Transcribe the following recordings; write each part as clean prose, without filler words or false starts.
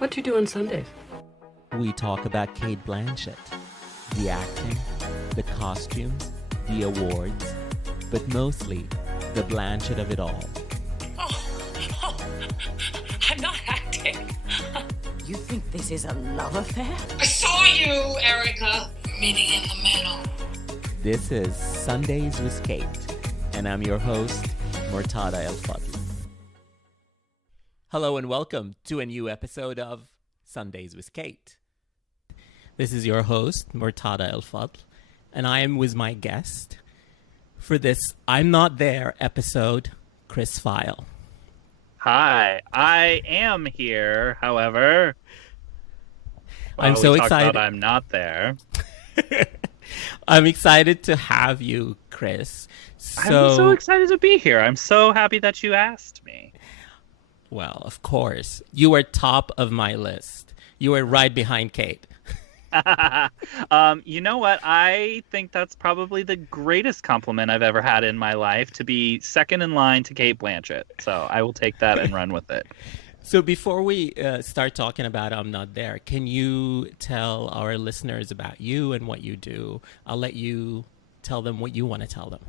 What do you do on Sundays? We talk about Cate Blanchett, the acting, the costumes, the awards, but mostly the Blanchett of it all. Oh, I'm not acting. You think this is a love affair? I saw you, Erica. Meeting in the middle. This is Sundays with Cate, and I'm your host, Murtada El Fadl. Hello and welcome to a new episode of Sundays with Cate. This is your host, Murtada El Fadl, and I am with my guest for this I'm Not There episode, Chris File. Hi, I am here, however. I'm so excited. I'm not there. I'm excited to have you, Chris. I'm so excited to be here. I'm so happy that you asked me. Well, of course. You were top of my list. You were right behind Cate. You know what? I think that's probably the greatest compliment I've ever had in my life, to be second in line to Cate Blanchett. So I will take that and run with it. So before we start talking about I'm Not There, can you tell our listeners about you and what you do? I'll let you tell them what you want to tell them.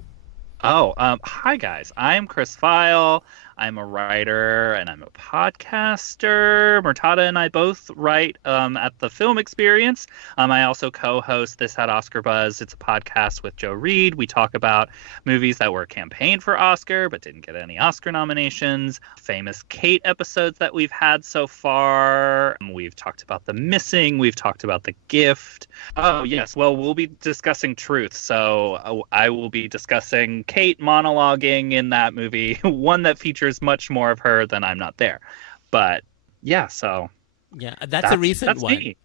Hi guys. I'm Chris File. I'm a writer and I'm a podcaster. Murtada and I both write at the Film Experience. I also co-host This Had Oscar Buzz. It's a podcast with Joe Reed. We talk about movies that were campaigned for Oscar but didn't get any Oscar nominations. Famous Cate episodes that we've had so far. We've talked about The Missing. We've talked about The Gift. Oh, yes. Well, we'll be discussing Truth. So I will be discussing Cate monologuing in that movie. One that features much more of her than I'm Not There. But yeah, so yeah, that's a recent one. Me.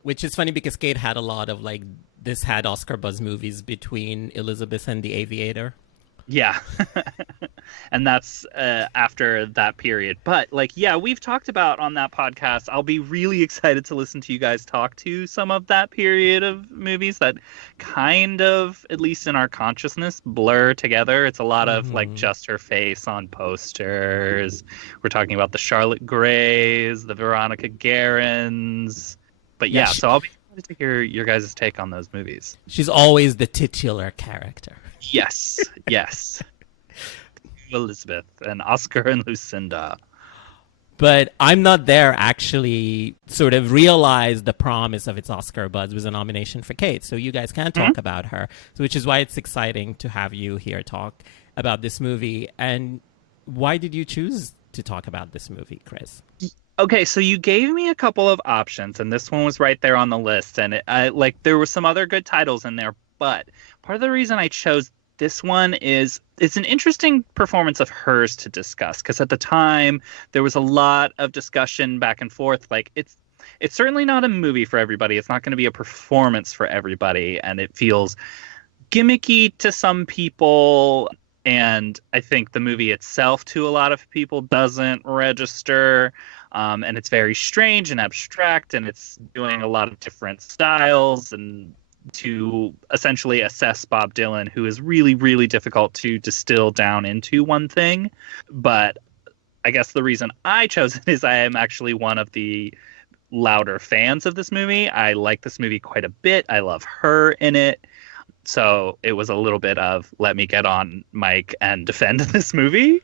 Which is funny because Cate had a lot of like This Had Oscar Buzz movies between Elizabeth and The Aviator. Yeah. And that's after that period. But like, yeah, we've talked about on that podcast. I'll be really excited to listen to you guys talk to some of that period of movies that kind of, at least in our consciousness, blur together. It's a lot of like just her face on posters. We're talking about the Charlotte Grays, the Veronica Guerins. But yeah, so I'll be excited to hear your guys' take on those movies. She's always the titular character. Yes, yes. Elizabeth and Oscar and Lucinda. But I'm Not There actually sort of realized the promise of its Oscar buzz was a nomination for Cate. So you guys can talk about her, so which is why it's exciting to have you here talk about this movie. And why did you choose to talk about this movie, Chris? Okay, so you gave me a couple of options, and this one was right there on the list. And there were some other good titles in there, but part of the reason I chose this one is it's an interesting performance of hers to discuss, because at the time there was a lot of discussion back and forth. Like it's certainly not a movie for everybody. It's not going to be a performance for everybody, and it feels gimmicky to some people. And I think the movie itself to a lot of people doesn't register. And it's very strange and abstract, and it's doing a lot of different styles and to essentially assess Bob Dylan, who is really, really difficult to distill down into one thing. But I guess the reason I chose it is I am actually one of the louder fans of this movie. I like this movie quite a bit. I love her in it. So it was a little bit of let me get on mic and defend this movie.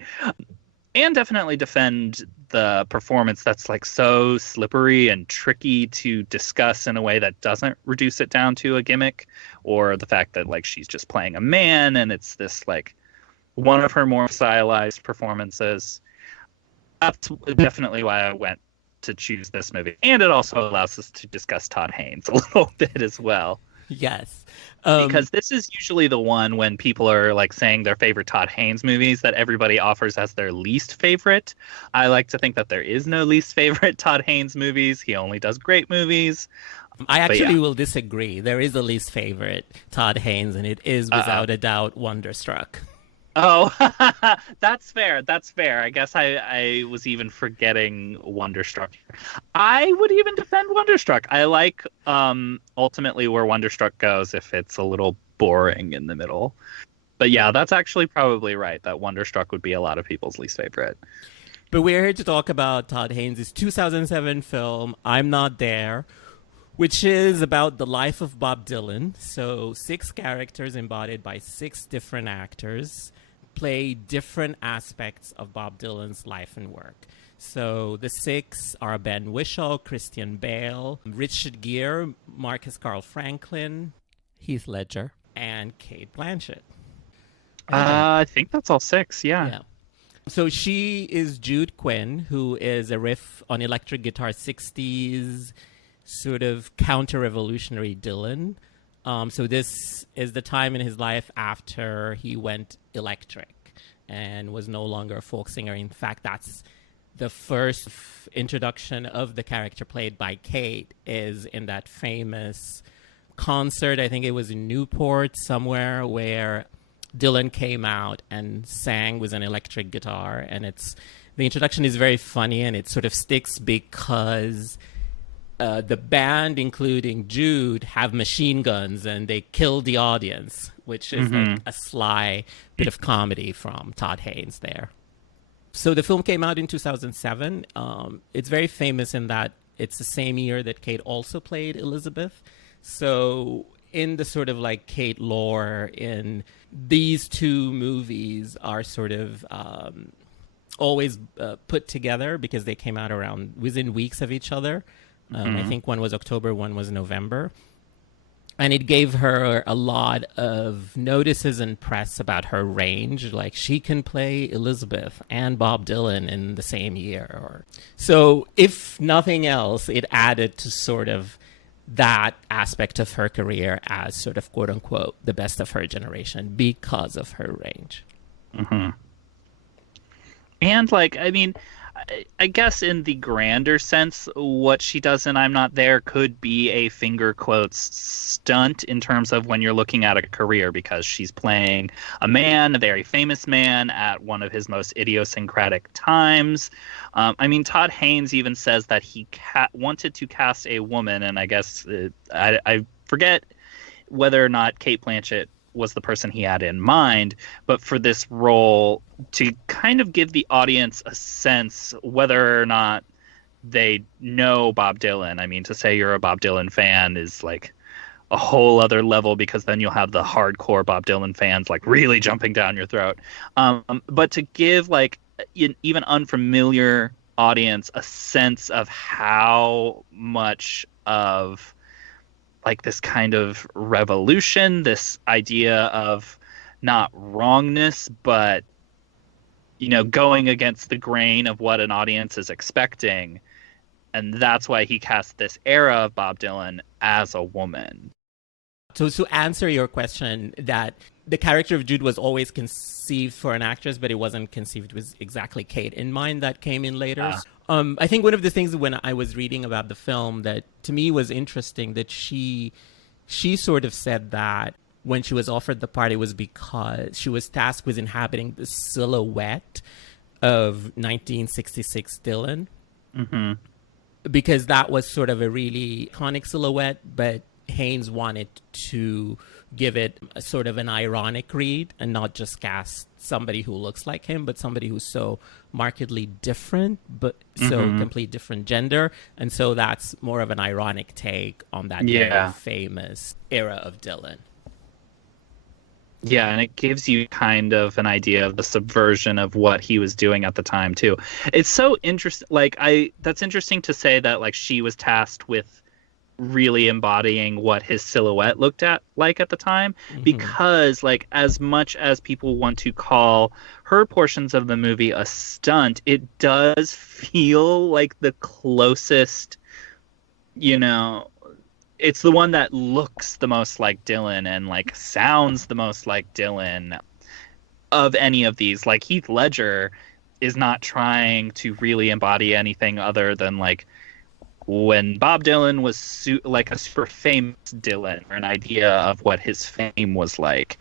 And definitely defend the performance that's like so slippery and tricky to discuss in a way that doesn't reduce it down to a gimmick, or the fact that like she's just playing a man and it's this like one of her more stylized performances. That's definitely why I went to choose this movie. And it also allows us to discuss Todd Haynes a little bit as well. Yes. Because this is usually the one when people are like saying their favorite Todd Haynes movies that everybody offers as their least favorite. I like to think that there is no least favorite Todd Haynes movies. He only does great movies. I actually will disagree. There is a least favorite Todd Haynes, and it is without a doubt Wonderstruck. Oh, that's fair. That's fair. I guess I was even forgetting Wonderstruck. I would even defend Wonderstruck. I like ultimately where Wonderstruck goes if it's a little boring in the middle. But yeah, that's actually probably right, that Wonderstruck would be a lot of people's least favorite. But we're here to talk about Todd Haynes' 2007 film, I'm Not There, which is about the life of Bob Dylan. So 6 characters embodied by 6 different actors play different aspects of Bob Dylan's life and work. So the 6 are Ben Whishaw, Christian Bale, Richard Gere, Marcus Carl Franklin, Heath Ledger, and Cate Blanchett. I think that's all 6, yeah. So she is Jude Quinn, who is a riff on electric guitar 60s, sort of counter-revolutionary Dylan. So this is the time in his life after he went electric and was no longer a folk singer. In fact, that's the first introduction of the character played by Cate is in that famous concert. I think it was in Newport somewhere where Dylan came out and sang with an electric guitar. And the introduction is very funny, and it sort of sticks because the band, including Jude, have machine guns and they kill the audience, which is like a sly bit of comedy from Todd Haynes there. So the film came out in 2007. It's very famous in that it's the same year that Cate also played Elizabeth. So in the sort of like Cate lore, in these 2 movies are sort of always put together because they came out around within weeks of each other. I think one was October, one was November. And it gave her a lot of notices and press about her range. Like, she can play Elizabeth and Bob Dylan in the same year. So if nothing else, it added to sort of that aspect of her career as sort of, quote unquote, the best of her generation because of her range. And, like, I mean, I guess in the grander sense, what she does in I'm Not There could be a finger quotes stunt in terms of when you're looking at a career, because she's playing a man, a very famous man, at one of his most idiosyncratic times. I mean, Todd Haynes even says that he wanted to cast a woman, and I guess I forget whether or not Cate Blanchett was the person he had in mind, but for this role to kind of give the audience a sense whether or not they know Bob Dylan. I mean, to say you're a Bob Dylan fan is like a whole other level, because then you'll have the hardcore Bob Dylan fans like really jumping down your throat. But to give like an even unfamiliar audience a sense of how much of like this kind of revolution, this idea of not wrongness, but, you know, going against the grain of what an audience is expecting. And that's why he cast this era of Bob Dylan as a woman. So to answer your question, that the character of Jude was always conceived for an actress, but it wasn't conceived with exactly Cate in mind. That came in later. I think one of the things when I was reading about the film that to me was interesting, that she sort of said that when she was offered the part, it was because she was tasked with inhabiting the silhouette of 1966 Dylan. Because that was sort of a really iconic silhouette, but Haynes wanted to give it a sort of an ironic read and not just cast somebody who looks like him, but somebody who's so markedly different, but so complete different gender. And so that's more of an ironic take on that very famous era of Dylan. Yeah, and it gives you kind of an idea of the subversion of what he was doing at the time too. It's so interesting. Like, that's interesting to say that like she was tasked with really embodying what his silhouette looked like at the time, because like as much as people want to call her portions of the movie a stunt, it does feel like the closest, you know, it's the one that looks the most like Dylan and like sounds the most like Dylan of any of these. Like Heath Ledger is not trying to really embody anything other than like when Bob Dylan was like a super famous Dylan, or an idea of what his fame was like,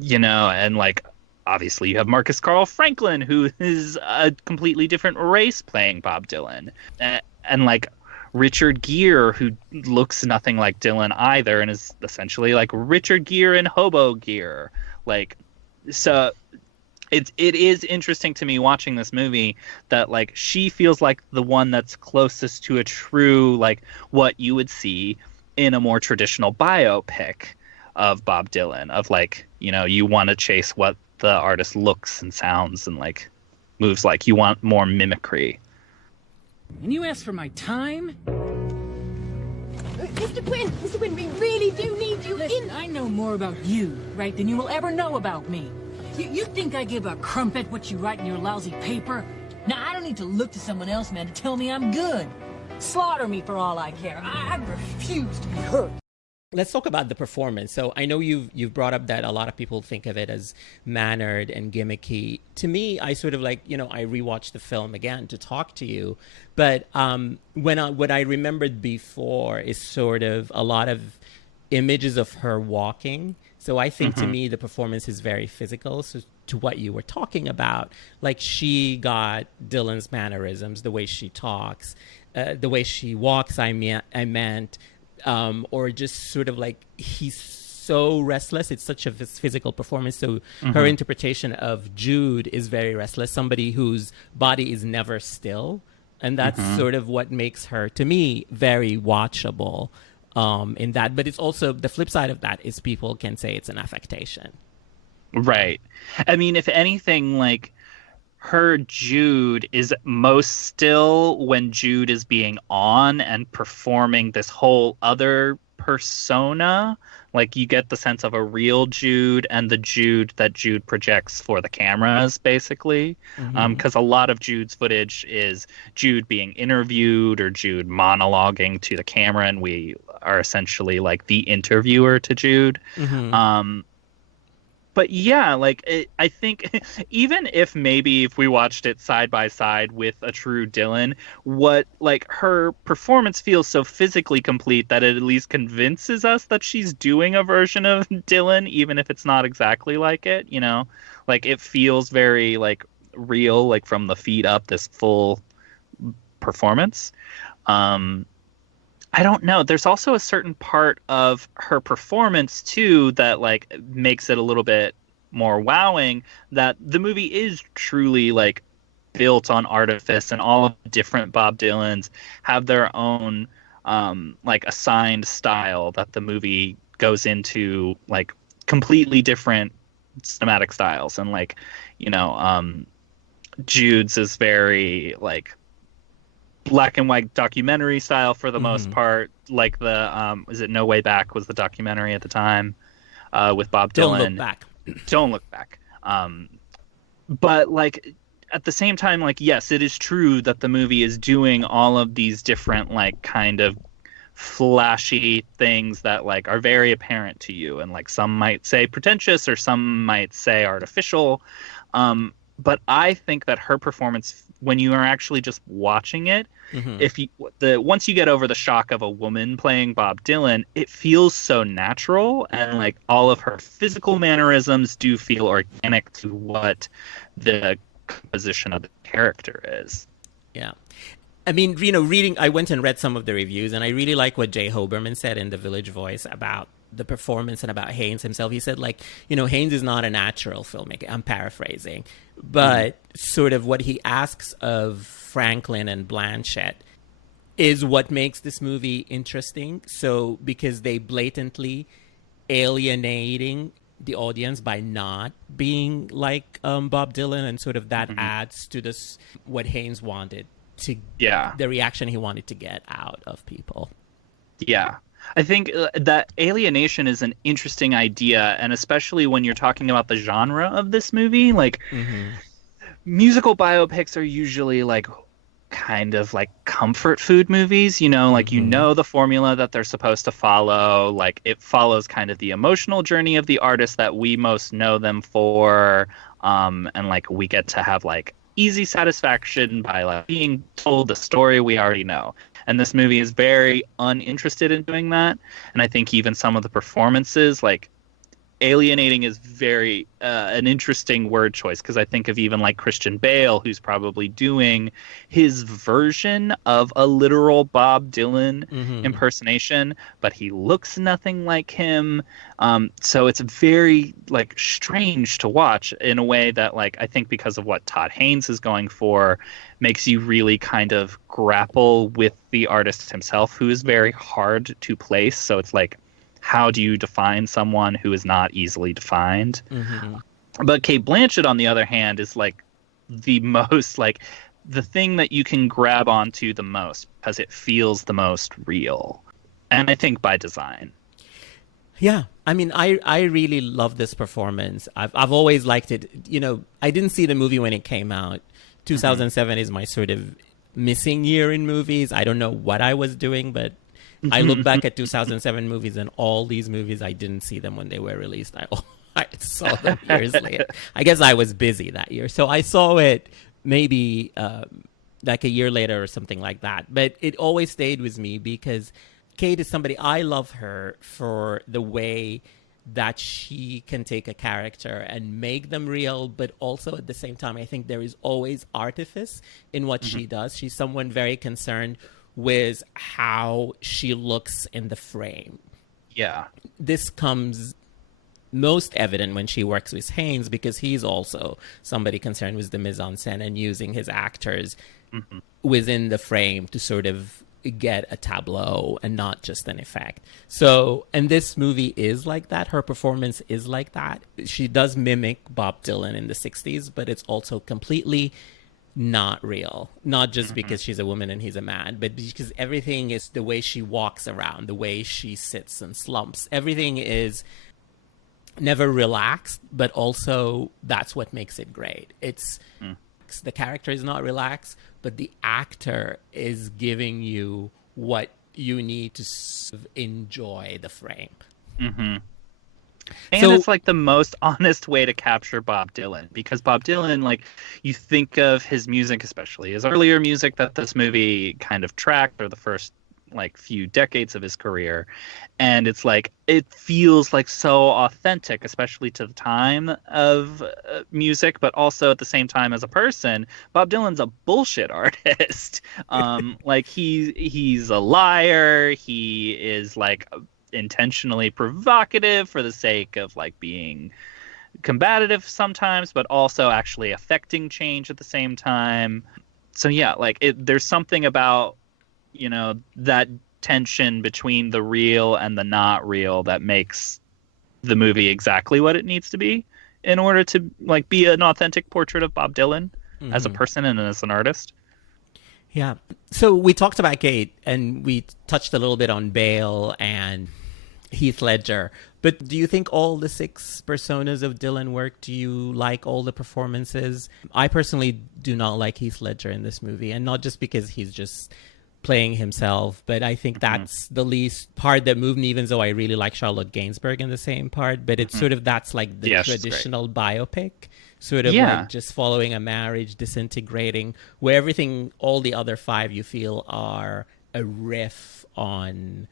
you know. And like obviously you have Marcus Carl Franklin, who is a completely different race playing Bob Dylan, and like Richard Gere, who looks nothing like Dylan either and is essentially like Richard Gere in hobo gear. Like, so it is interesting to me watching this movie that like she feels like the one that's closest to a true like what you would see in a more traditional biopic of Bob Dylan, of like, you know, you want to chase what the artist looks and sounds and like moves like. You want more mimicry. And you asked for my time? Mr. Quinn, we really do need you. Listen, I know more about you, right, than you will ever know about me. You think I give a crumpet what you write in your lousy paper? Now, I don't need to look to someone else, man, to tell me I'm good. Slaughter me for all I care. I refuse to be hurt. Let's talk about the performance. So I know you've brought up that a lot of people think of it as mannered and gimmicky. To me, I sort of like, you know, I rewatched the film again to talk to you. But what I remembered before is sort of a lot of images of her walking. So I think to me, the performance is very physical. So to what you were talking about, like she got Dylan's mannerisms, the way she talks, the way she walks, I meant, or just sort of like he's so restless. It's such a physical performance. So her interpretation of Jude is very restless, somebody whose body is never still. And that's sort of what makes her, to me, very watchable in that. But it's also the flip side of that is people can say it's an affectation. Right. I mean, if anything, like her Jude is most still when Jude is being on and performing this whole other persona. Like you get the sense of a real Jude and the Jude that Jude projects for the cameras, basically. Because a lot of Jude's footage is Jude being interviewed or Jude monologuing to the camera, and we are essentially like the interviewer to Jude. But yeah, like I think even if maybe if we watched it side by side with a true Dylan, what like her performance feels so physically complete that it at least convinces us that she's doing a version of Dylan, even if it's not exactly like it, you know, like it feels very like real, like from the feet up, this full performance. I don't know. There's also a certain part of her performance, too, that, like, makes it a little bit more wowing, that the movie is truly, like, built on artifice, and all of the different Bob Dylans have their own, like, assigned style that the movie goes into, like, completely different cinematic styles. And, like, you know, Jude's is very, like, black and white documentary style for the most part, like the is it No Way Back was the documentary at the time with Bob Dylan. Don't Look Back. Don't Look Back. But like at the same time, like yes, it is true that the movie is doing all of these different like kind of flashy things that like are very apparent to you, and like some might say pretentious or some might say artificial. But I think that her performance, when you are actually just watching it, once you get over the shock of a woman playing Bob Dylan, it feels so natural, and like all of her physical mannerisms do feel organic to what the composition of the character is. Yeah. I mean, you know, I went and read some of the reviews, and I really like what Jay Hoberman said in The Village Voice about the performance and about Haynes himself. He said, like, you know, Haynes is not a natural filmmaker. I'm paraphrasing. But sort of what he asks of Franklin and Blanchett is what makes this movie interesting. So because they blatantly alienating the audience by not being like Bob Dylan, and sort of that adds to this what Haynes wanted to the reaction he wanted to get out of people. Yeah. I think that alienation is an interesting idea, and especially when you're talking about the genre of this movie, like musical biopics are usually like kind of like comfort food movies, you know, like you know the formula that they're supposed to follow, like it follows kind of the emotional journey of the artist that we most know them for, and like we get to have like easy satisfaction by like being told the story we already know. And this movie is very uninterested in doing that. And I think even some of the performances, like alienating is very an interesting word choice, because I think of even like Christian Bale, who's probably doing his version of a literal Bob Dylan impersonation, but he looks nothing like him. So it's very like strange to watch in a way that, like, I think because of what Todd Haynes is going for, makes you really kind of grapple with the artist himself, who is very hard to place. So it's like, how do you define someone who is not easily defined? But Cate Blanchett, on the other hand, is like the most, like, the thing that you can grab onto the most because it feels the most real. And I think by design. Yeah, I mean, I really love this performance. I've always liked it. You know, I didn't see the movie when it came out. 2007 is my sort of missing year in movies. I don't know what I was doing, but I look back at 2007 movies, and all these movies, I didn't see them when they were released. I saw them years later. I guess I was busy that year. So I saw it maybe like a year later or something like that. But it always stayed with me because Cate is somebody, I love her for the way that she can take a character and make them real, but also at the same time, I think there is always artifice in what she does. She's someone very concerned with how she looks in the frame. Yeah. This comes most evident when she works with Haynes, because he's also somebody concerned with the mise-en-scène and using his actors within the frame to sort of get a tableau and not just an effect. So, and this movie is like that. Her performance is like that. She does mimic Bob Dylan in the 60s, but it's also completely not real. Not just because she's a woman and he's a man, but because everything is the way she walks around, the way she sits and slumps. Everything is never relaxed, but also that's what makes it great. It's the character is not relaxed, but the actor is giving you what you need to sort of enjoy the frame. And it's like the most honest way to capture Bob Dylan, because Bob Dylan, like, you think of his music, especially his earlier music that this movie kind of tracked, or the first like few decades of his career, and it's like it feels like so authentic, especially to the time of music, but also at the same time as a person. Bob Dylan's a bullshit artist. Like he's a liar. He is like intentionally provocative for the sake of like being combative sometimes, but also actually affecting change at the same time. So yeah, like there's something about, you know, that tension between the real and the not real that makes the movie exactly what it needs to be in order to like be an authentic portrait of Bob Dylan as a person and as an artist. Yeah. So we talked about Cate, and we touched a little bit on Bale and Heath Ledger. But do you think all the 6 personas of Dylan work? Do you like all the performances? I personally do not like Heath Ledger in this movie, and not just because he's just playing himself, but I think that's the least part that moved me, even though I really like Charlotte Gainsbourg in the same part. But it's sort of, that's like the traditional biopic, sort of like just following a marriage disintegrating, where everything, all the other 5 you feel are a riff on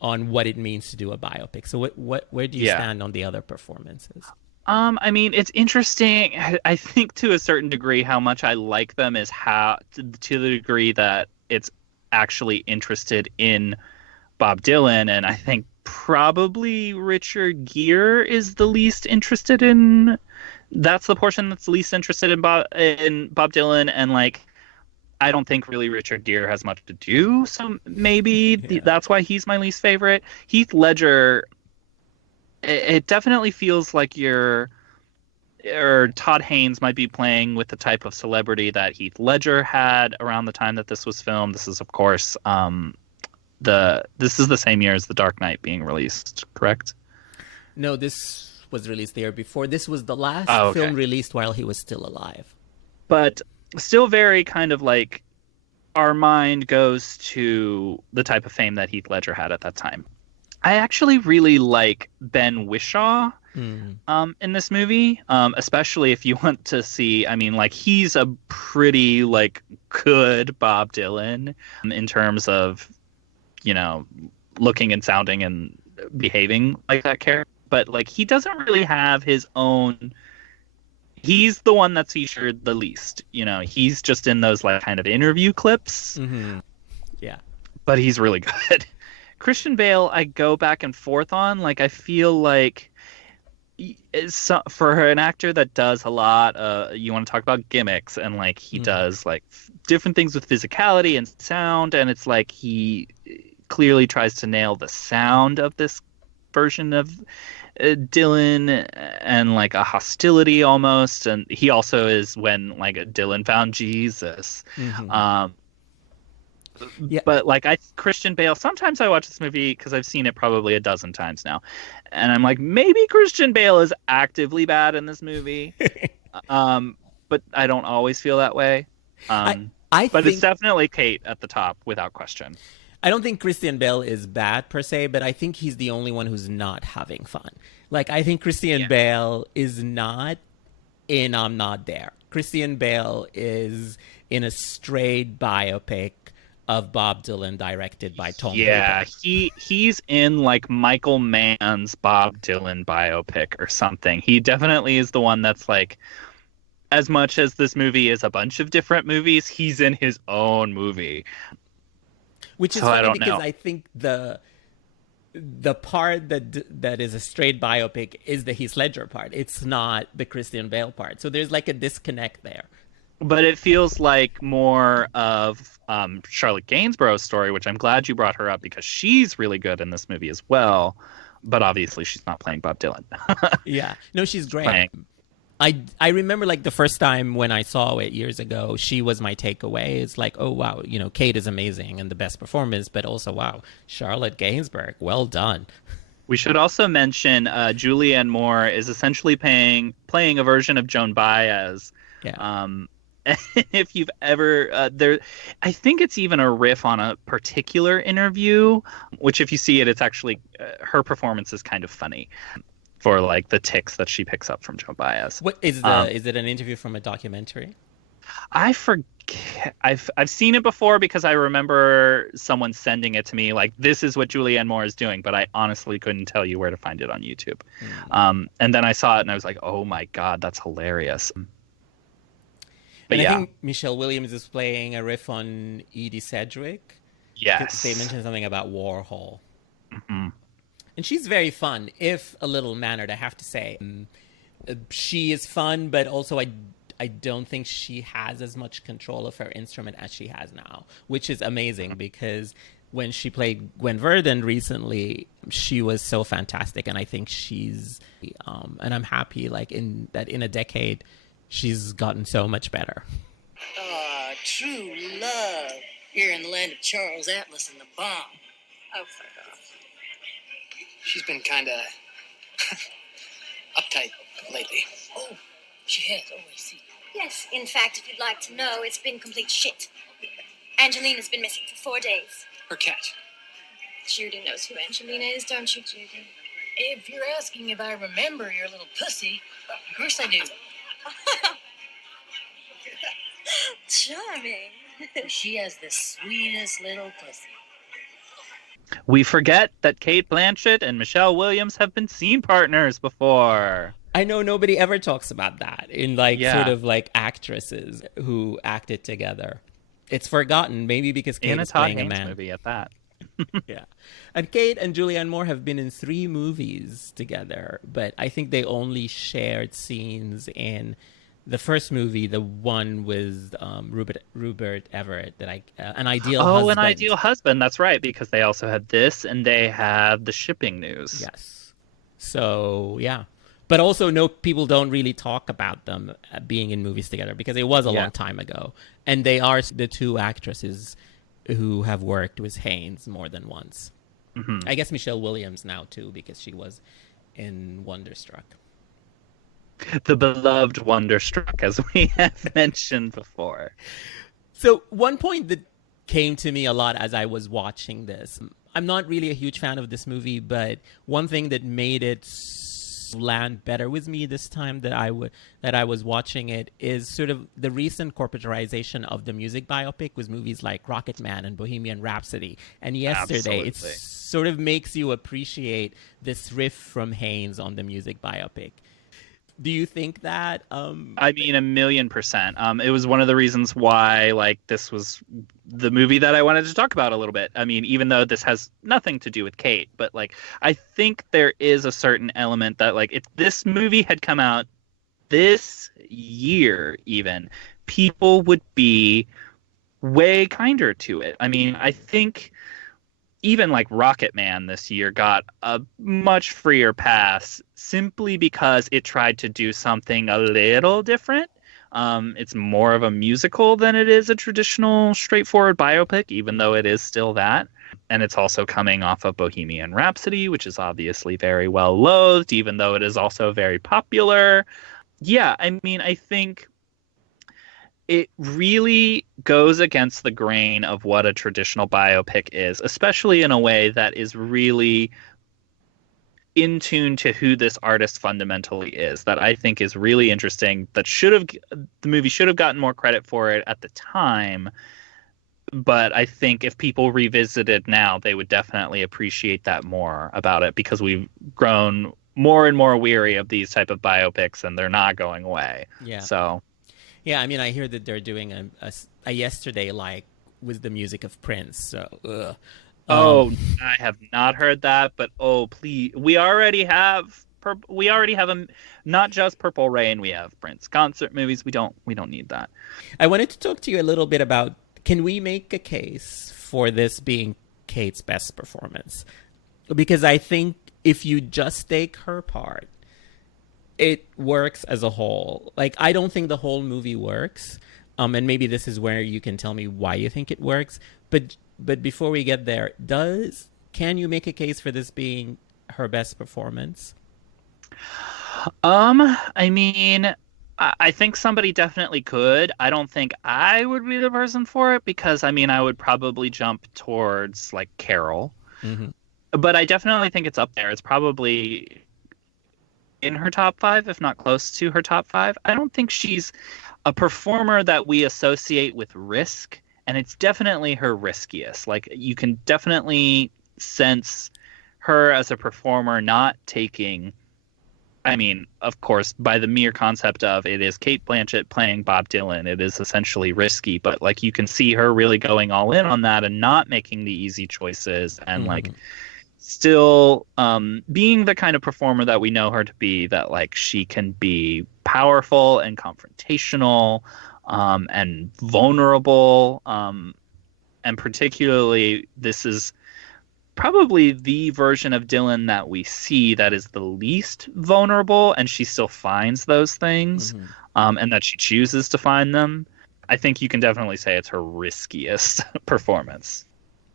what it means to do a biopic. So where do you stand on the other performances? I mean, it's interesting. I think to a certain degree how much I like them is how, to the degree that it's actually interested in Bob Dylan, and I think probably Richard Gere is the least interested in. That's the portion that's least interested in Bob Dylan, and like I don't think really Richard Gere has much to do. So maybe that's why he's my least favorite. Heath Ledger, it definitely feels like Todd Haynes might be playing with the type of celebrity that Heath Ledger had around the time that this was filmed. This is, of course, this is the same year as The Dark Knight being released, correct? No, this was released the year before. This was the last film released while he was still alive. But still very kind of like our mind goes to the type of fame that Heath Ledger had at that time. I actually really like Ben Whishaw in this movie, especially if you want to see, I mean, like, he's a pretty, like, good Bob Dylan in terms of, you know, looking and sounding and behaving like that character. but like he doesn't really have his own. He's the one that's featured the least. You know, he's just in those like kind of interview clips. Mm-hmm. Yeah. But he's really good. Christian Bale, I go back and forth on. Like, I feel like for an actor that does a lot, you want to talk about gimmicks, and like he does like different things with physicality and sound, and it's like he clearly tries to nail the sound of this version of Dylan and like a hostility almost. And he also is when like Dylan found Jesus. Yeah. But like Christian Bale, sometimes I watch this movie because I've seen it probably a dozen times now, and I'm like, maybe Christian Bale is actively bad in this movie. But I don't always feel that way. But it's definitely Cate at the top without question. I don't think Christian Bale is bad per se, but I think he's the only one who's not having fun. Like, I think Christian Bale is not in I'm Not There. Christian Bale is in a straight biopic of Bob Dylan directed by Tom Hooper. Yeah, he's in like Michael Mann's Bob Dylan biopic or something. He definitely is the one that's like, as much as this movie is a bunch of different movies, he's in his own movie. Which is funny because I think the part that is a straight biopic is the Heath Ledger part. It's not the Christian Bale part. So there's like a disconnect there. But it feels like more of Charlotte Gainsborough's story, which I'm glad you brought her up because she's really good in this movie as well. But obviously she's not playing Bob Dylan. Yeah. No, she's great. I remember like the first time when I saw it years ago, she was my takeaway. It's like, oh, wow, you know, Cate is amazing and the best performance, but also, wow, Charlotte Gainsbourg, well done. We should also mention Julianne Moore is essentially playing a version of Joan Baez. Yeah. If you've ever I think it's even a riff on a particular interview, which if you see it, it's actually her performance is kind of funny for like the tics that she picks up from Joan Baez. What is it an interview from a documentary? I forget. I've seen it before because I remember someone sending it to me like, this is what Julianne Moore is doing, but I honestly couldn't tell you where to find it on YouTube. And then I saw it and I was like, oh my God, that's hilarious. But I think Michelle Williams is playing a riff on Edie Sedgwick. Yes. They mentioned something about Warhol. Mm-hmm. And she's very fun, if a little mannered, I have to say. She is fun, but also I don't think she has as much control of her instrument as she has now, which is amazing because when she played Gwen Verdon recently, she was so fantastic. And I think she's, and I'm happy like in a decade, she's gotten so much better. True love. Here in the land of Charles Atlas and the bomb. Oh, fuck off. She's been kind of uptight lately. Oh, she has. Oh, I see. Yes, in fact, if you'd like to know, it's been complete shit. Angelina's been missing for 4 days. Her cat. Judy knows who Angelina is, don't you, Judy? If you're asking if I remember your little pussy, of course I do. Charming. She has the sweetest little pussy. We forget that Cate Blanchett and Michelle Williams have been scene partners before. I know nobody ever talks about that in sort of like actresses who acted together. It's forgotten, maybe because Cate is playing a man. Movie at that. Yeah. And Cate and Julianne Moore have been in 3 movies together, but I think they only shared scenes in the first movie, the one with Rupert Everett, that An Ideal Husband. Oh, An Ideal Husband. That's right, because they also had this, and they have The Shipping News. Yes. So, yeah. But also, people don't really talk about them being in movies together because it was a long time ago. And they are the 2 actresses who have worked with Haynes more than once. Mm-hmm. I guess Michelle Williams now, too, because she was in Wonderstruck. The beloved Wonderstruck, as we have mentioned before. So one point that came to me a lot as I was watching this, I'm not really a huge fan of this movie, but one thing that made it land better with me this time that I was watching it is sort of the recent corporatization of the music biopic with movies like Rocket Man and Bohemian Rhapsody. And yesterday, it sort of makes you appreciate this riff from Haynes on the music biopic. Do you think that? I mean, 1,000,000%. It was one of the reasons why, like, this was the movie that I wanted to talk about a little bit. I mean, even though this has nothing to do with Cate, but like, I think there is a certain element that, like, if this movie had come out this year, even, people would be way kinder to it. I mean, I think even like Rocket Man this year got a much freer pass simply because it tried to do something a little different. It's more of a musical than it is a traditional straightforward biopic, even though it is still that. And it's also coming off of Bohemian Rhapsody, which is obviously very well loathed, even though it is also very popular. Yeah, I mean, I think it really goes against the grain of what a traditional biopic is, especially in a way that is really in tune to who this artist fundamentally is, that I think is really interesting, that the movie should have gotten more credit for it at the time. But I think if people revisited now, they would definitely appreciate that more about it, because we've grown more and more weary of these type of biopics and they're not going away. Yeah. So yeah, I mean, I hear that they're doing a yesterday like with the music of Prince. So, I have not heard that, but please, we already have not just Purple Rain. We have Prince concert movies. We don't need that. I wanted to talk to you a little bit about, can we make a case for this being Cate's best performance? Because I think if you just take her part, it works as a whole. Like, I don't think the whole movie works. And maybe this is where you can tell me why you think it works. But before we get there, can you make a case for this being her best performance? I mean, I think somebody definitely could. I don't think I would be the person for it, because, I mean, I would probably jump towards, like, Carol. Mm-hmm. But I definitely think it's up there. It's probably in her top 5, if not close to her top 5. I don't think she's a performer that we associate with risk, and it's definitely her riskiest. Like, you can definitely sense her as a performer not taking, I mean, of course, by the mere concept of it is Cate Blanchett playing Bob Dylan, it is essentially risky, but like, you can see her really going all in on that and not making the easy choices, and like still being the kind of performer that we know her to be, that like she can be powerful and confrontational and vulnerable, and particularly this is probably the version of Dylan that we see that is the least vulnerable, and she still finds those things, and that she chooses to find them. I think you can definitely say it's her riskiest performance.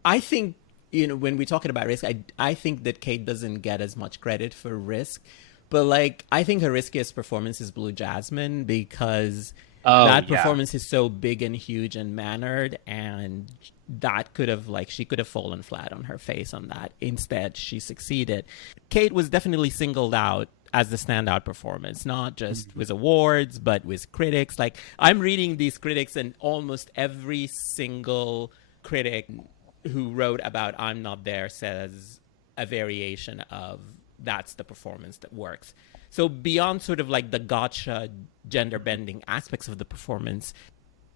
I think, when we're talking about risk, I think that Cate doesn't get as much credit for risk, but like, I think her riskiest performance is Blue Jasmine, because performance is so big and huge and mannered, and that could have, like, she could have fallen flat on her face on that. Instead, she succeeded. Cate was definitely singled out as the standout performance, not just with awards, but with critics. Like, I'm reading these critics, and almost every single critic who wrote about I'm Not There says a variation of that's the performance that works. So beyond sort of like the gotcha gender bending aspects of the performance,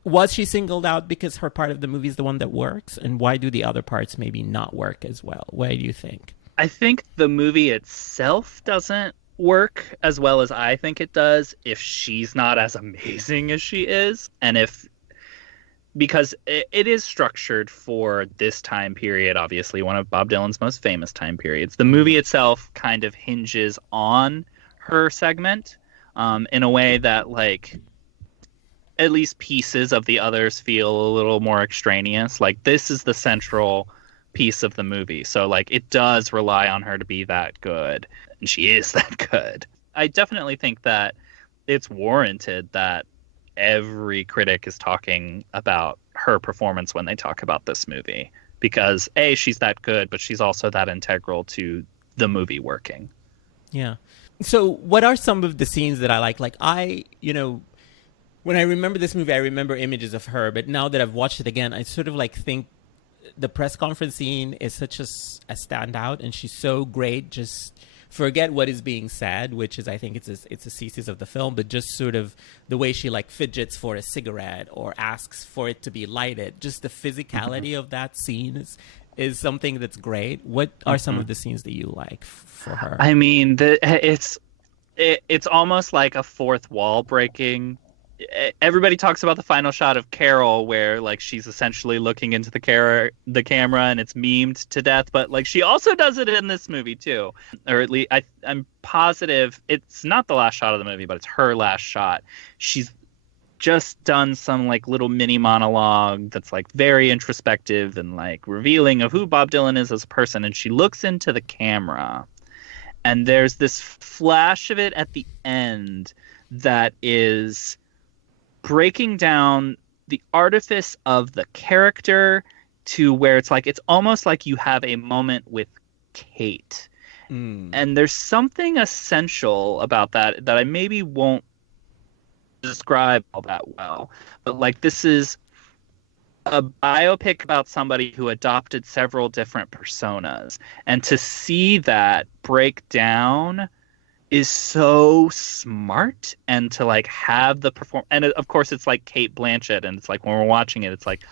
was she singled out because her part of the movie is the one that works? And why do the other parts maybe not work as well? Why do you think? I think the movie itself doesn't work as well as I think it does if she's not as amazing as she is. And because it is structured for this time period, obviously one of Bob Dylan's most famous time periods. The movie itself kind of hinges on her segment in a way that, like, at least pieces of the others feel a little more extraneous. Like, this is the central piece of the movie, so like, it does rely on her to be that good, and she is that good. I definitely think that it's warranted that every critic is talking about her performance when they talk about this movie, because she's that good, but she's also that integral to the movie working. Yeah. So what are some of the scenes that I like? Like when I remember this movie, I remember images of her, but now that I've watched it again, I sort of like think the press conference scene is such a standout, and she's so great. Just forget what is being said, which is, I think it's a thesis of the film, but just sort of the way she like fidgets for a cigarette or asks for it to be lighted. Just the physicality of that scene is something that's great. What are some of the scenes that you like for her? I mean, it's almost like a fourth wall breaking. Everybody talks about the final shot of Carol where like she's essentially looking into the camera and it's memed to death, but like she also does it in this movie too. Or at least I'm positive it's not the last shot of the movie, but it's her last shot. She's just done some like little mini monologue that's like very introspective and like revealing of who Bob Dylan is as a person, and she looks into the camera and there's this flash of it at the end that is breaking down the artifice of the character to where it's like it's almost like you have a moment with Kate. And there's something essential about that I maybe won't describe all that well, but like this is a biopic about somebody who adopted several different personas, and to see that break down is so smart, and to like have the and of course it's like Cate Blanchett, and it's like when we're watching it, it's like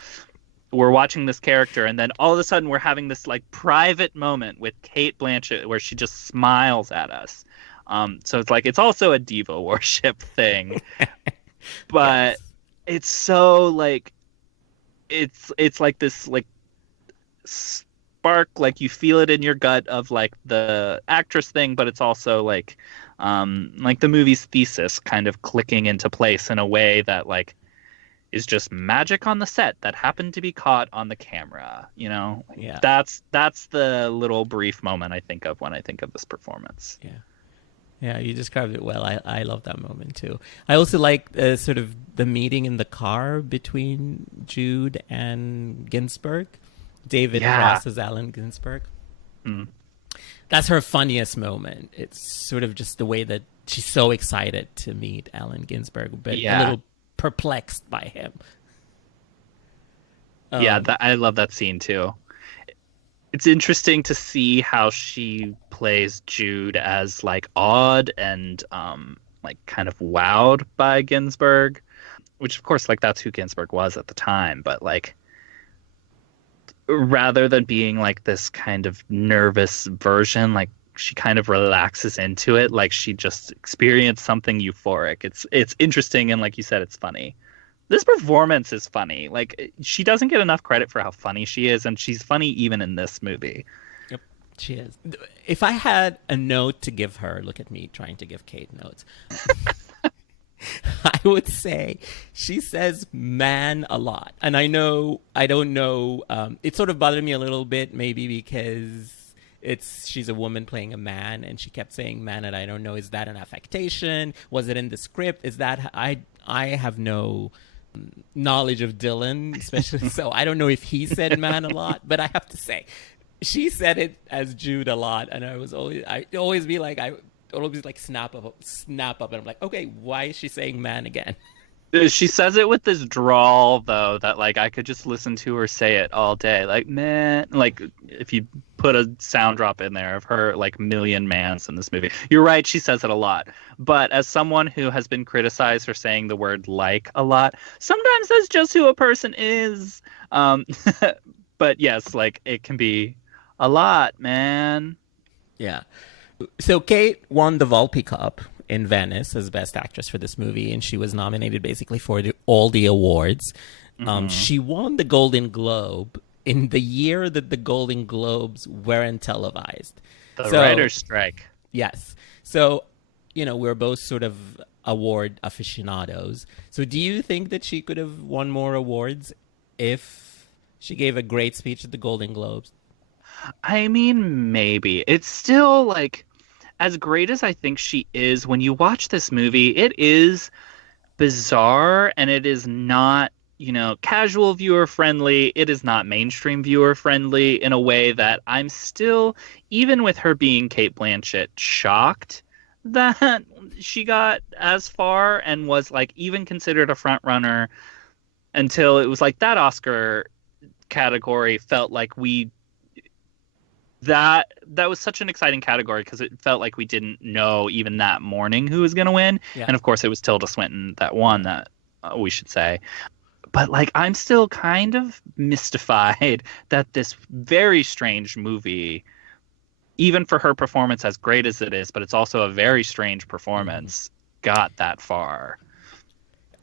we're watching this character and then all of a sudden we're having this like private moment with Cate Blanchett where she just smiles at us. So it's like it's also a diva worship thing. But yes. It's so like it's like this like spark, like you feel it in your gut of like the actress thing, but it's also like the movie's thesis kind of clicking into place in a way that like is just magic on the set that happened to be caught on the camera, you know? Yeah. That's the little brief moment I think of when I think of this performance. Yeah. Yeah, you described it well. I love that moment too. I also like sort of the meeting in the car between Jude and Ginsberg. David Cross as Allen Ginsberg. That's her funniest moment. It's sort of just the way that she's so excited to meet Allen Ginsberg, but a little perplexed by him. I love that scene too. It's interesting to see how she plays Jude as like awed and like kind of wowed by Ginsberg, which of course like that's who Ginsberg was at the time, but like rather than being like this kind of nervous version, like she kind of relaxes into it, like she just experienced something euphoric. It's interesting, and like you said, it's funny. This performance is funny. Like she doesn't get enough credit for how funny she is, and she's funny even in this movie. Yep, she is. If I had a note to give her, look at me trying to give Kate notes. I would say she says man a lot. And I don't know, it sort of bothered me a little bit, maybe because she's a woman playing a man, and she kept saying man, and I don't know, is that an affectation? Was it in the script? Is that, I have no knowledge of Dylan, especially, so I don't know if he said man a lot, but I have to say, she said it as Jude a lot, and I always be like, snap up, and I'm like, okay, why is she saying man again? She says it with this drawl, though, that like I could just listen to her say it all day. Like, man, like if you put a sound drop in there of her like million mans in this movie. You're right, she says it a lot. But as someone who has been criticized for saying the word like a lot, sometimes that's just who a person is. But yes, like it can be a lot, man. Yeah. So Kate won the Volpe Cup in Venice as Best Actress for this movie, and she was nominated basically for all the awards. She won the Golden Globe in the year that the Golden Globes weren't televised. The writer's strike. Yes. So, we're both sort of award aficionados. So do you think that she could have won more awards if she gave a great speech at the Golden Globes? I mean, maybe. It's still like, as great as I think she is, when you watch this movie, it is bizarre, and it is not, casual viewer friendly. It is not mainstream viewer friendly in a way that I'm still, even with her being Cate Blanchett, shocked that she got as far and was like even considered a front runner until it was like that Oscar category felt like that was such an exciting category because it felt like we didn't know even that morning who was going to win. Yeah. And of course, it was Tilda Swinton that won that, we should say. But like, I'm still kind of mystified that this very strange movie, even for her performance as great as it is, but it's also a very strange performance, got that far.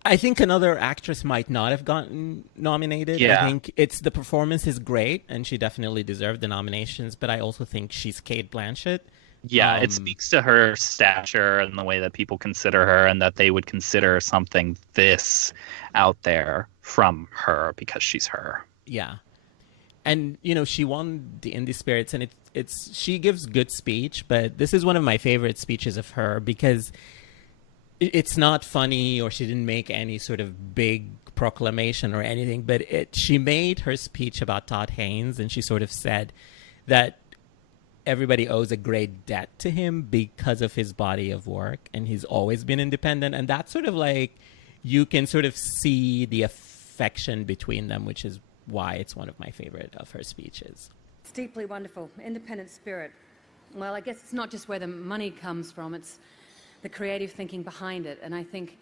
I think another actress might not have gotten nominated. Yeah. I think the performance is great, and she definitely deserved the nominations, but I also think she's Cate Blanchett. Yeah, it speaks to her stature and the way that people consider her, and that they would consider something this out there from her because she's her. Yeah. And, she won the Indie Spirits, and she gives good speech, but this is one of my favorite speeches of her because it's not funny, or she didn't make any sort of big proclamation or anything, but she made her speech about Todd Haynes, and she sort of said that everybody owes a great debt to him because of his body of work, and he's always been independent. And that's sort of like, you can sort of see the affection between them, which is why it's one of my favorite of her speeches. It's deeply wonderful. Independent spirit. Well, I guess it's not just where the money comes from, it's the creative thinking behind it. And I think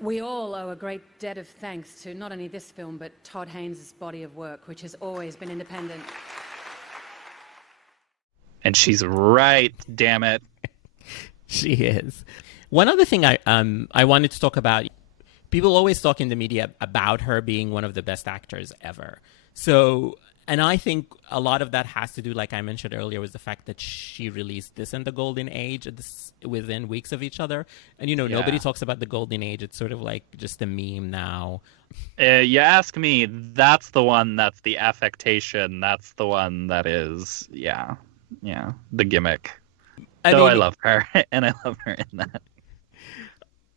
we all owe a great debt of thanks to not only this film, but Todd Haynes' body of work, which has always been independent. And she's right, damn it. She is. One other thing I wanted to talk about, people always talk in the media about her being one of the best actors ever. So, and I think a lot of that has to do, like I mentioned earlier, with the fact that she released this and The Golden Age within weeks of each other. And, nobody talks about The Golden Age. It's sort of like just a meme now. You ask me, that's the one that's the affectation. That's the one that is, the gimmick. I love her, and I love her in that.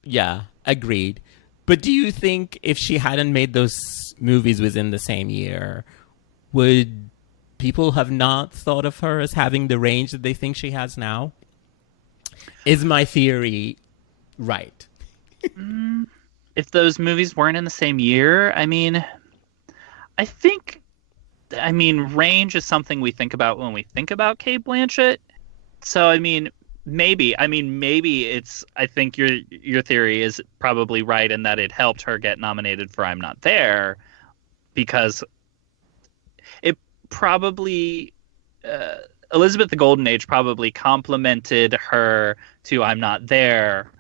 Yeah, agreed. But do you think if she hadn't made those movies within the same year, would people have not thought of her as having the range that they think she has now? Is my theory right? If those movies weren't in the same year, range is something we think about when we think about Cate Blanchett. So, maybe it's, I think your theory is probably right in that it helped her get nominated for I'm Not There, because it probably, Elizabeth the Golden Age probably complimented her to I'm Not There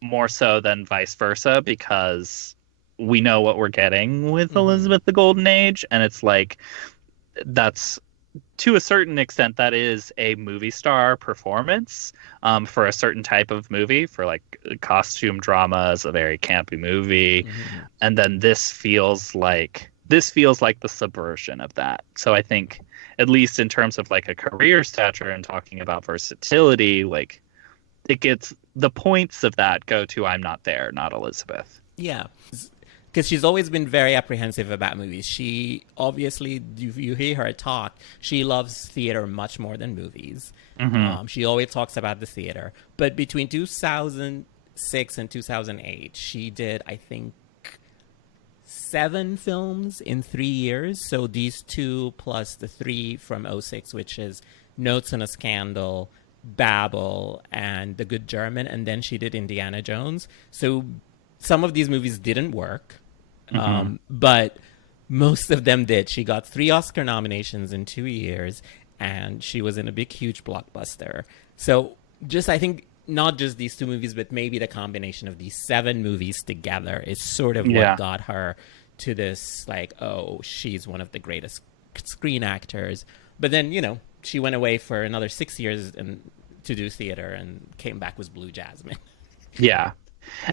more so than vice versa, because we know what we're getting with Elizabeth the Golden Age, and it's like, that's, to a certain extent, that is a movie star performance for a certain type of movie, for like costume drama is a very campy movie. And then this feels like the subversion of that. So I think, at least in terms of like a career stature and talking about versatility, like, it gets, the points of that go to I'm Not There, not Elizabeth. Yeah. Because she's always been very apprehensive about movies. She, obviously, you hear her talk, she loves theater much more than movies. She always talks about the theater. But between 2006 and 2008, she did, I think, 7 films in 3 years. So these 2 plus the 3 from 2006, which is Notes on a Scandal, Babel, and The Good German. And then she did Indiana Jones. So some of these movies didn't work, but most of them did. She got 3 Oscar nominations in 2 years, and she was in a big, huge blockbuster. So I think not just these 2 movies, but maybe the combination of these 7 movies together is sort of what got her to this, like, oh, she's one of the greatest screen actors. But then, she went away for another 6 years to do theater and came back with Blue Jasmine. Yeah.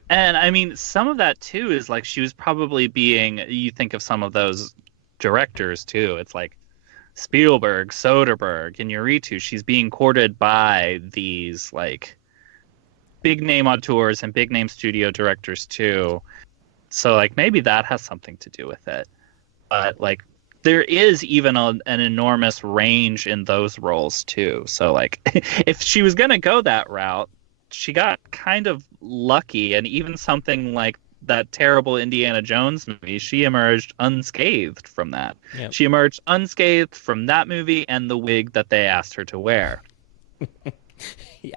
And some of that too is like, she was probably you think of some of those directors too. It's like Spielberg, Soderbergh, Iñárritu. She's being courted by these like big name auteurs and big name studio directors too. So like, maybe that has something to do with it. But like, there is even an enormous range in those roles too. So like, if she was going to go that route, she got kind of lucky, and even something like that terrible Indiana Jones movie, she emerged unscathed from that. Yep. She emerged unscathed from that movie and the wig that they asked her to wear. Yeah.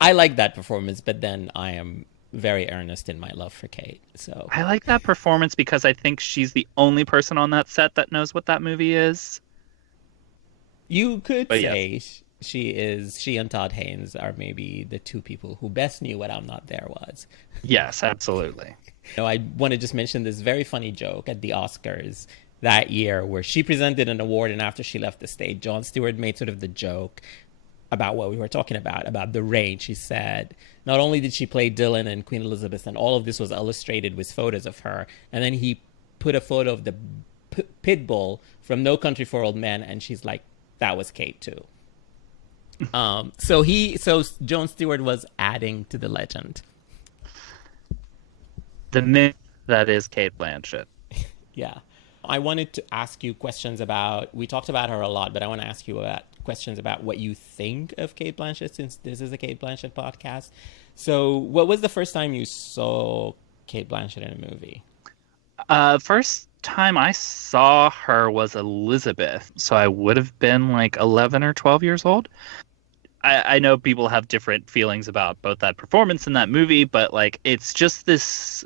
I like that performance, but then I am very earnest in my love for Cate. So I like that performance because I think she's the only person on that set that knows what that movie is. you could But say yes. she and Todd Haynes are maybe the two people who best knew what I'm Not There was. Yes, absolutely. I want to just mention this very funny joke at the Oscars that year where she presented an award, and after she left the stage, Jon Stewart made sort of the joke about what we were talking about the rain. She said, not only did she play Dylan and Queen Elizabeth, and all of this was illustrated with photos of her, and then he put a photo of the pit bull from No Country for Old Men, and she's like, that was Cate too. So Jon Stewart was adding to the legend. The myth that is Cate Blanchett. Yeah. I wanted to ask you questions about, we talked about her a lot, but I want to ask you about questions about what you think of Cate Blanchett, since this is a Cate Blanchett podcast. So what was the first time you saw Cate Blanchett in a movie? First time I saw her was Elizabeth, so I would have been like 11 or 12 years old. I know people have different feelings about both that performance and that movie, but like it's just this,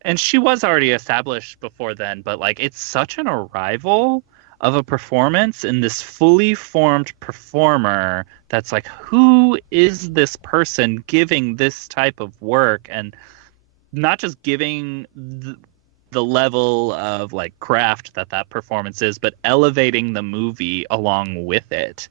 and she was already established before then, but like it's such an arrival of a performance in this fully formed performer that's like, who is this person giving this type of work, and not just giving the level of like craft that performance is, but elevating the movie along with it.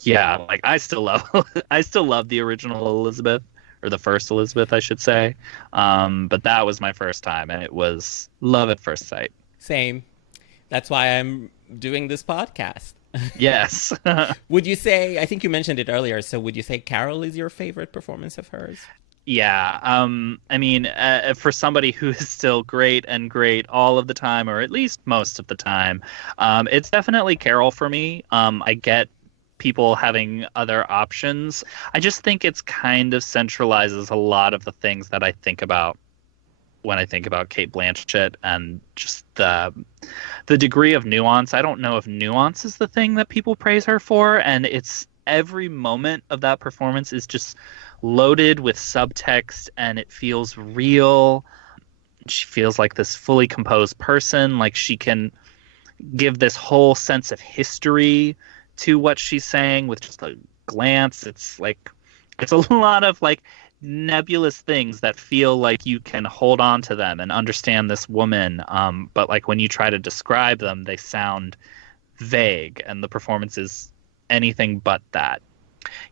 Yeah, like I still love the original Elizabeth, or the first Elizabeth, I should say. But that was my first time, and it was love at first sight. Same. That's why I'm doing this podcast. Yes. Would you say, I think you mentioned it earlier, so would you say Carol is your favorite performance of hers? Yeah. I mean, for somebody who is still great and great all of the time, or at least most of the time, it's definitely Carol for me. I get people having other options. I just think it's kind of centralizes a lot of the things that I think about when I think about Cate Blanchett, and just the degree of nuance. I don't know if nuance is the thing that people praise her for, and it's every moment of that performance is just loaded with subtext, and it feels real. She feels like this fully composed person, like she can give this whole sense of history to what she's saying with just a glance. It's like, it's a lot of like nebulous things that feel like you can hold on to them and understand this woman, but like when you try to describe them, they sound vague, and the performance is anything but that.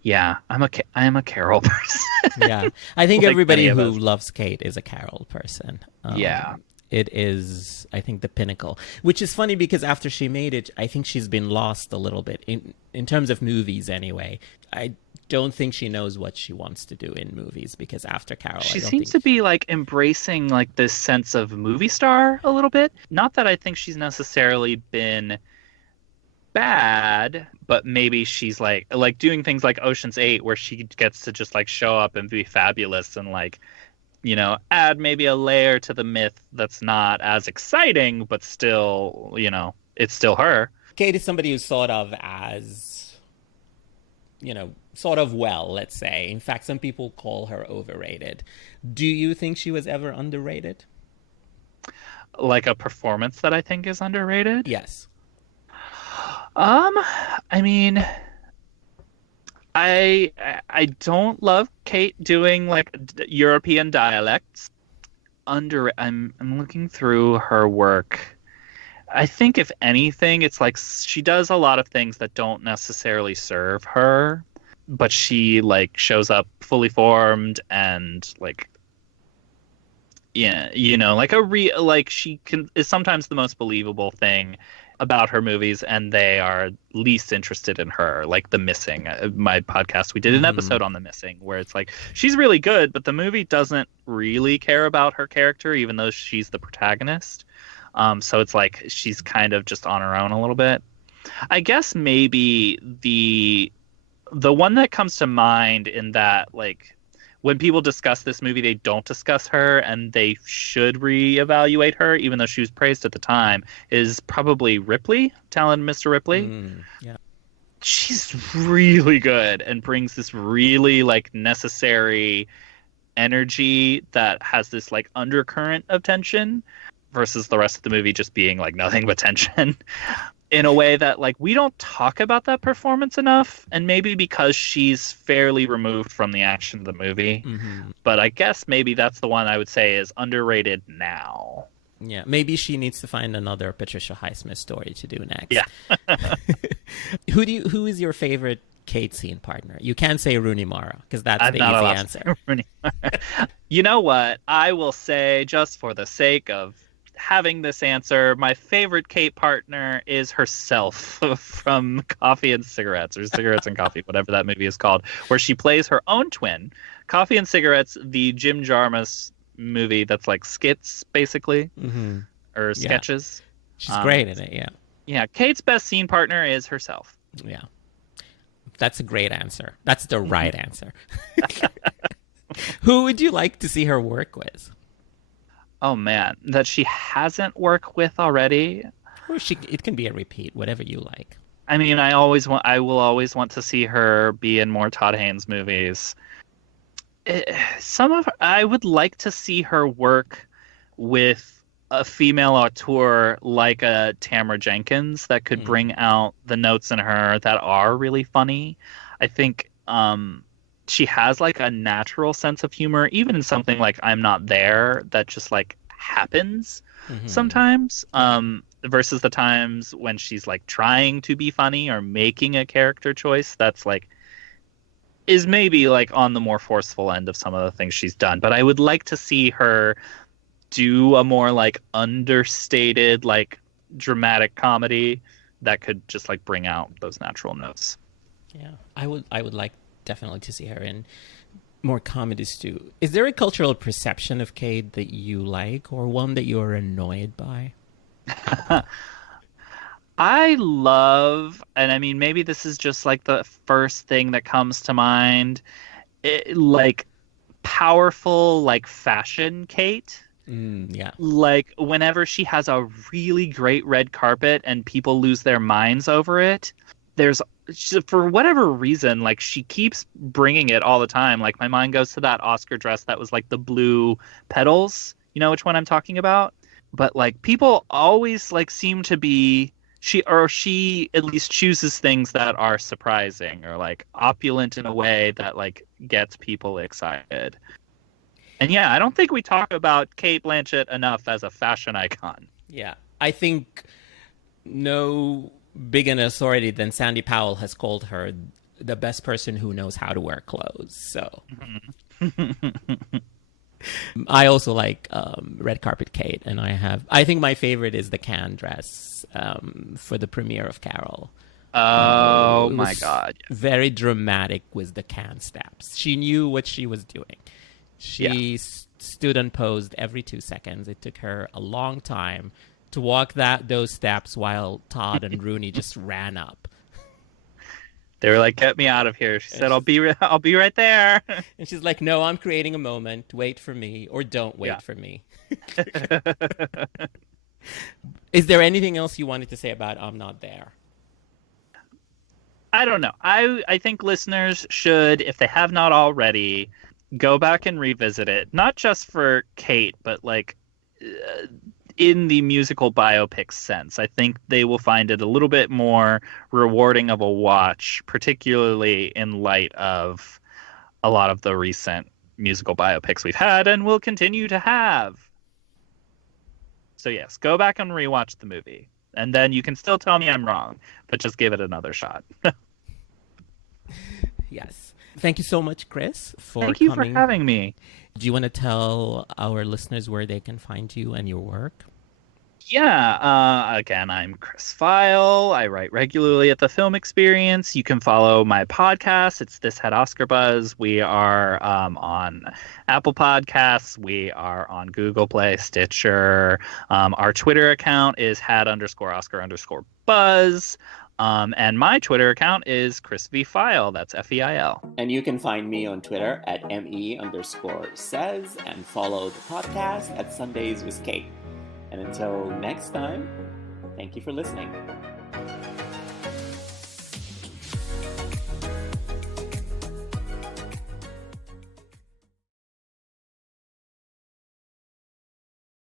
Yeah, I am a Carol person. Yeah, I think Like everybody many of who us. loves Cate is a Carol person. Yeah. It is, I think, the pinnacle, which is funny because after she made it, I think she's been lost a little bit in terms of movies anyway. I don't think she knows what she wants to do in movies, because after Carol, She I don't seems think to be like embracing like this sense of movie star a little bit. Not that I think she's necessarily been bad, but maybe she's like doing things like Ocean's 8, where she gets to just like show up and be fabulous and like, you know, add maybe a layer to the myth that's not as exciting, but still, you know, it's still her. Cate is somebody who's thought of as, you know, sort of well, let's say. In fact, some people call her overrated. Do you think she was ever underrated? Like a performance that I think is underrated? Yes. I mean, I don't love Cate doing like European dialects. I'm looking through her work. I think if anything, it's like she does a lot of things that don't necessarily serve her, but she like shows up fully formed and like, yeah, you know, like like she is sometimes the most believable thing about her movies, and they are least interested in her. Like The Missing, my podcast, we did an episode on The Missing, where it's like she's really good, but the movie doesn't really care about her character, even though she's the protagonist. So it's like she's kind of just on her own a little bit. I guess maybe the one that comes to mind in that like when people discuss this movie, they don't discuss her, and they should reevaluate her, even though she was praised at the time, is probably Ripley, talented Mr. Ripley. Yeah. She's really good and brings this really like necessary energy that has this like undercurrent of tension versus the rest of the movie just being like nothing but tension in a way that like we don't talk about that performance enough, and maybe because she's fairly removed from the action of the movie. But I guess maybe that's the one I would say is underrated now. Yeah, maybe she needs to find another Patricia Highsmith story to do next. Yeah. Who is your favorite Cate scene partner? You can't say Rooney Mara because that's the easy answer. You know what? I will say, just for the sake of having this answer, my favorite Cate partner is herself from Coffee and Cigarettes, or Cigarettes and Coffee, whatever that movie is called, where she plays her own twin. Coffee and Cigarettes, the Jim Jarmusch movie that's like skits, basically, or sketches. She's great in it, yeah. Yeah, Cate's best scene partner is herself. Yeah. That's a great answer. That's the right answer. Who would you like to see her work with? Oh, man. That she hasn't worked with already? Or it can be a repeat, whatever you like. I mean, I will always want to see her be in more Todd Haynes movies. I would like to see her work with a female auteur like a Tamara Jenkins that could bring out the notes in her that are really funny. I think she has like a natural sense of humor, even in something like I'm Not There, that just like happens sometimes, versus the times when she's like trying to be funny or making a character choice that's like is maybe like on the more forceful end of some of the things she's done. But I would like to see her do a more like understated, like dramatic comedy that could just like bring out those natural notes. Yeah, I would like definitely to see her in more comedies too. Is there a cultural perception of Cate that you like, or one that you are annoyed by? I love, and I mean, maybe this is just like the first thing that comes to mind, like powerful, like fashion Cate. Yeah. Like whenever she has a really great red carpet and people lose their minds over it, for whatever reason, like she keeps bringing it all the time. Like my mind goes to that Oscar dress that was like the blue petals. You know which one I'm talking about? But like people always like seem to be she at least chooses things that are surprising or like opulent in a way that like gets people excited. And yeah, I don't think we talk about Cate Blanchett enough as a fashion icon. Yeah, I think no big an authority than Sandy Powell has called her the best person who knows how to wear clothes. So I also like red carpet Cate, and I think my favorite is the Cannes dress for the premiere of Carol. Oh my God! Very dramatic with the Cannes steps. She knew what she was doing. She stood and posed every 2 seconds. It took her a long time to walk those steps while Todd and Rooney just ran up. They were like, "Get me out of here." She said, "I'll be right there." And she's like, "No, I'm creating a moment. Wait for me, or don't wait for me." Is there anything else you wanted to say about I'm Not There? I don't know. I think listeners should, if they have not already, go back and revisit it. Not just for Cate, but like in the musical biopic sense. I think they will find it a little bit more rewarding of a watch, particularly in light of a lot of the recent musical biopics we've had and will continue to have. So yes, go back and rewatch the movie. And then you can still tell me I'm wrong, but just give it another shot. Yes. Thank you so much, Chris, for coming. Thank you for having me. Do you want to tell our listeners where they can find you and your work? Yeah, again, I'm Chris Feil. I write regularly at The Film Experience. You can follow my podcast. It's This Had Oscar Buzz. We are on Apple Podcasts. We are on Google Play, Stitcher. Our Twitter account is had_Oscar_Buzz. And my Twitter account is ChrisVFile. That's FEIL. And you can find me on Twitter at ME_says and follow the podcast at Sundays with Kate. And until next time, thank you for listening.